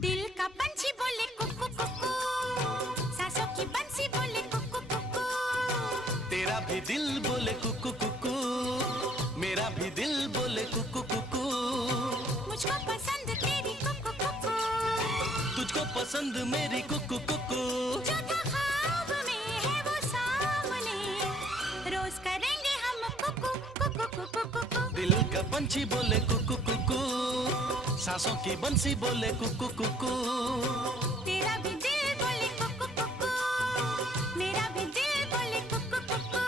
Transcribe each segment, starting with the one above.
दिल का पंछी बोले कुकू कुकू, सांसों की बंसी बोले कुकू कुकू। तेरा भी दिल बोले कुकू कुकू, मेरा भी दिल बोले कुकू कुकू। मुझको पसंद तेरी कुकू कुकू, तुझको पसंद मेरी कुकू कुकू। जो था ख्वाब में है वो सामने, रोज करेंगे हम कुकू कुकू कुकू कुकू। दिल का पंछी बोले कुकू कुकू, सांसों की बंसी बोले कुकू कुकू। तेरा भी दिल बोले कुकू कुकू, मेरा भी दिल बोले कुकू कुकू।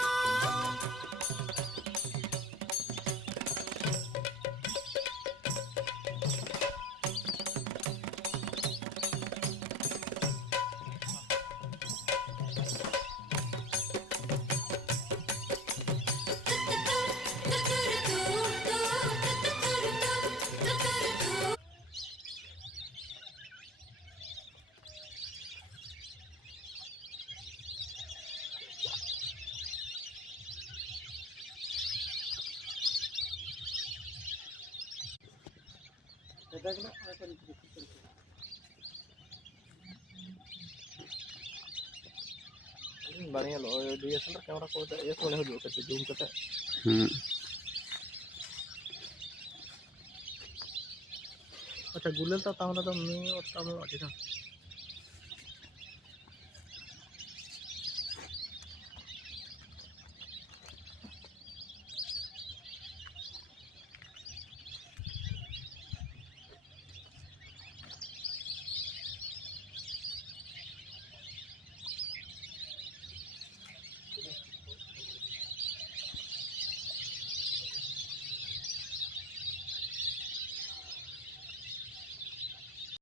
बढ़िया लो डीएसएलआर कैमरा को ये सोने हो करते जूम करते अच्छा गुलेल तो ताहना तो मी और तामो अच्छा